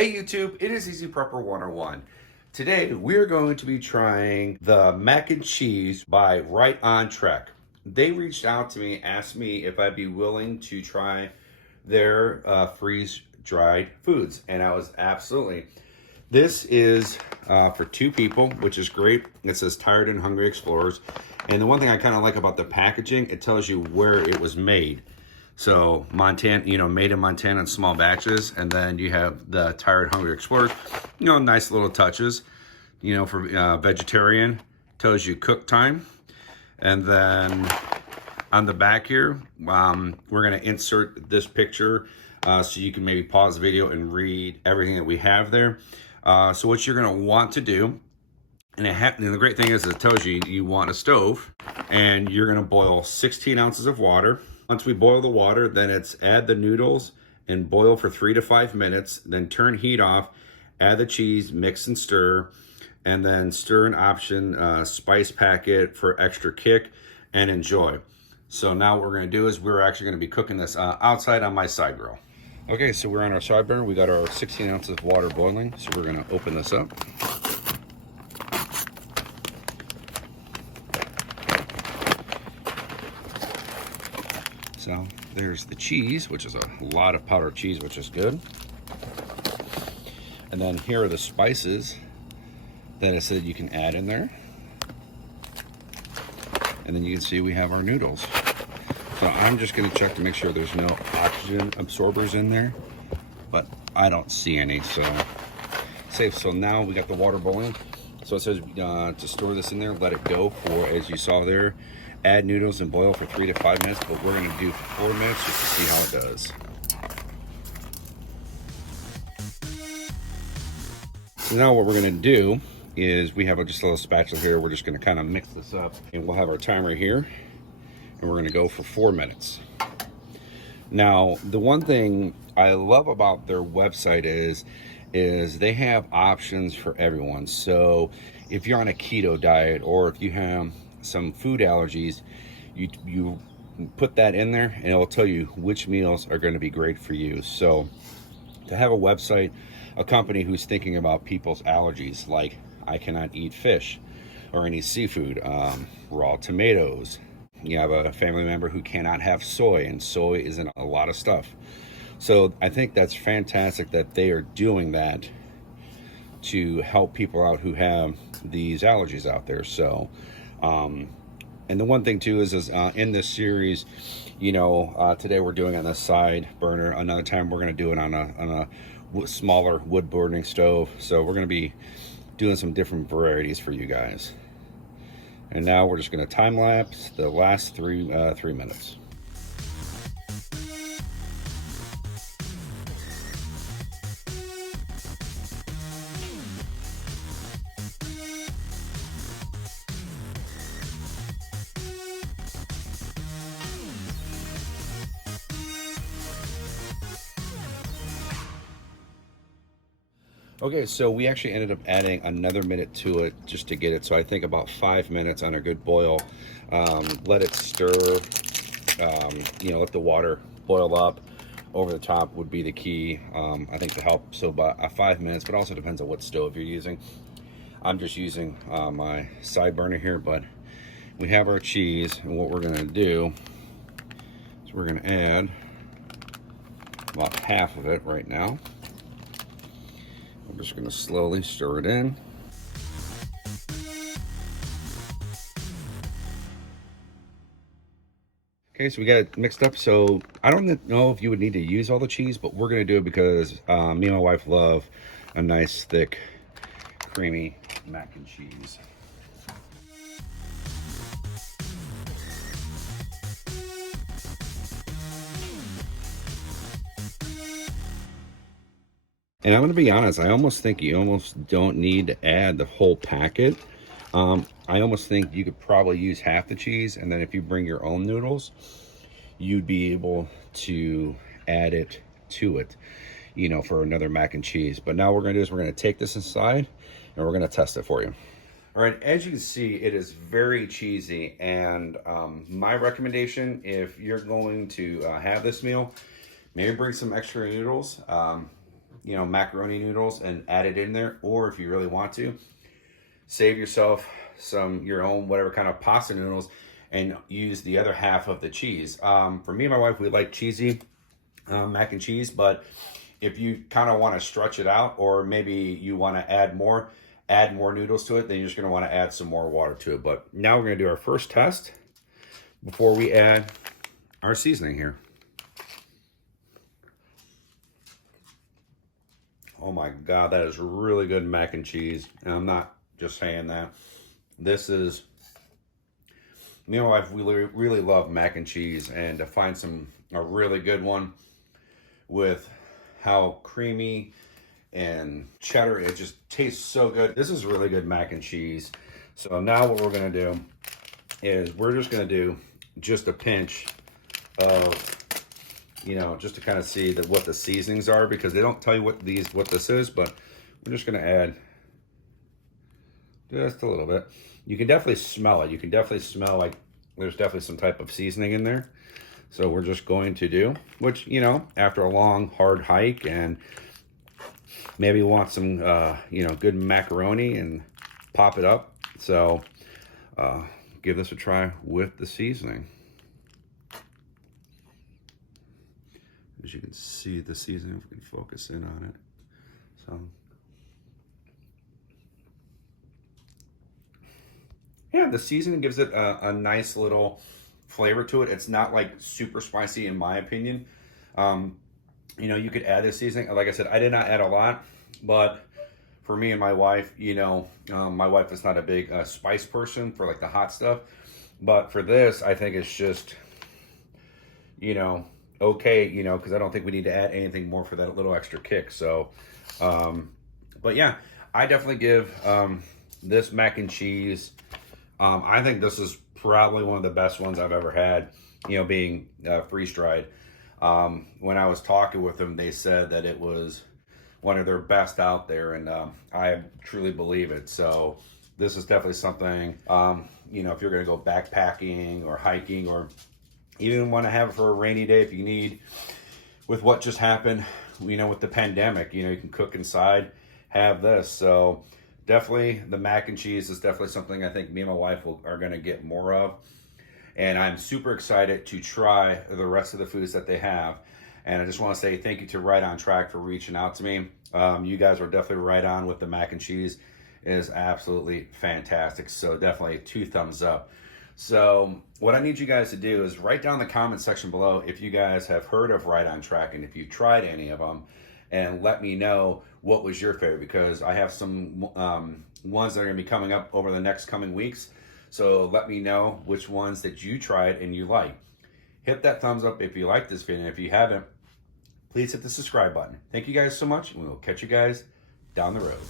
Hey YouTube, it is Easy Prepper 101. Today we're going to be trying the mac and cheese by RightOnTrek. They reached out to me, asked me if I'd be willing to try their freeze-dried foods, and I was absolutely. This is for 2 people, which is great. It says Tired and Hungry Explorers. And the one thing I kind of like about the packaging, it tells you where it was made. So Montana, made in Montana in small batches. And then you have the Tired Hungry Explorers, nice little touches. For vegetarian, tells you cook time. And then on the back here, we're gonna insert this picture so you can maybe pause the video and read everything that we have there. So what you're gonna want to do, and the great thing is it tells you you want a stove, and you're gonna boil 16 ounces of water. Once we boil the water, then it's add the noodles and boil for 3 to 5 minutes, then turn heat off, add the cheese, mix and stir, and then stir an option spice packet for extra kick, and enjoy. So now what we're gonna do is we're actually gonna be cooking this outside on my side grill. Okay, so we're on our side burner. We got our 16 ounces of water boiling, so we're gonna open this up. So there's the cheese, which is a lot of powdered cheese, which is good. And then here are the spices that I said you can add in there. And then you can see we have our noodles. So I'm just gonna check to make sure there's no oxygen absorbers in there, but I don't see any, so safe. So now we got the water boiling. So it says to store this in there, let it go for, as you saw there, add noodles and boil for 3 to 5 minutes, but we're gonna do for 4 minutes just to see how it does. So now what we're gonna do is we have just a little spatula here. We're just gonna kind of mix this up, and we'll have our timer here, and we're gonna go for 4 minutes. Now, the one thing I love about their website is they have options for everyone. So if you're on a keto diet, or if you have some food allergies, you put that in there and it will tell you which meals are going to be great for you. So to have a website, a company who's thinking about people's allergies, like I cannot eat fish or any seafood, raw tomatoes. You have a family member who cannot have soy, and soy is in a lot of stuff. So I think that's fantastic that they are doing that to help people out who have these allergies out there. So and the one thing too is in this series, today we're doing on the side burner. Another time we're going to do it on a smaller wood burning stove. So we're going to be doing some different varieties for you guys. And now we're just going to time lapse the last 3 minutes. Okay, so we actually ended up adding another minute to it just to get it. So I think about 5 minutes on a good boil. Let it stir, let the water boil up. Over the top would be the key, I think, to help. So about 5 minutes, but also depends on what stove you're using. I'm just using my side burner here, but we have our cheese, and what we're gonna do is we're gonna add about half of it right now. I'm just going to slowly stir it in. Okay, so we got it mixed up. So I don't know if you would need to use all the cheese, but we're going to do it because me and my wife love a nice, thick, creamy mac and cheese. And I'm going to be honest, I almost think you almost don't need to add the whole packet. I almost think you could probably use half the cheese, and then if you bring your own noodles, you'd be able to add it to it, for another mac and cheese. But now what we're going to do is we're going to take this inside, and we're going to test it for you. All right, as you can see, it is very cheesy, and my recommendation, if you're going to have this meal, maybe bring some extra noodles. macaroni noodles and add it in there. Or if you really want to, save yourself your own whatever kind of pasta noodles and use the other half of the cheese. For me and my wife, we like cheesy mac and cheese, but if you kind of want to stretch it out, or maybe you want to add more noodles to it, then you're just going to want to add some more water to it. But now we're going to do our first test before we add our seasoning here. Oh my God, that is really good mac and cheese. And I'm not just saying that. This is, me and my wife, we really love mac and cheese, and to find a really good one with how creamy and cheddar, it just tastes so good. This is really good mac and cheese. So now what we're gonna do is we're just gonna do just a pinch of, just to kind of see what the seasonings are, because they don't tell you what this is, but we're just gonna add just a little bit. You can definitely smell it. You can definitely smell like there's definitely some type of seasoning in there. So we're just going to do, which, after a long, hard hike, and maybe want some, good macaroni and pop it up. So give this a try with the seasoning. As you can see, the seasoning, if we can focus in on it. So, yeah, the seasoning gives it a nice little flavor to it. It's not like super spicy in my opinion. You could add this seasoning. Like I said, I did not add a lot, but for me and my wife, my wife is not a big spice person for like the hot stuff, but for this, I think it's just, okay, because I don't think we need to add anything more for that little extra kick. So, but yeah, I definitely give this mac and cheese, I think this is probably one of the best ones I've ever had, being freeze-dried. When I was talking with them, they said that it was one of their best out there, and I truly believe it. So this is definitely something, if you're going to go backpacking or hiking, or even want to have it for a rainy day if you need, with what just happened, with the pandemic, you can cook inside, have this. So definitely the mac and cheese is definitely something I think me and my wife are going to get more of. And I'm super excited to try the rest of the foods that they have. And I just want to say thank you to RightOnTrek for reaching out to me. You guys are definitely right on with the mac and cheese. It is absolutely fantastic. So definitely 2 thumbs up. So what I need you guys to do is write down in the comment section below if you guys have heard of RightOnTrek and if you've tried any of them, and let me know what was your favorite, because I have some ones that are going to be coming up over the next coming weeks. So let me know which ones that you tried and you like. Hit that thumbs up if you like this video. And if you haven't, please hit the subscribe button. Thank you guys so much, and we will catch you guys down the road.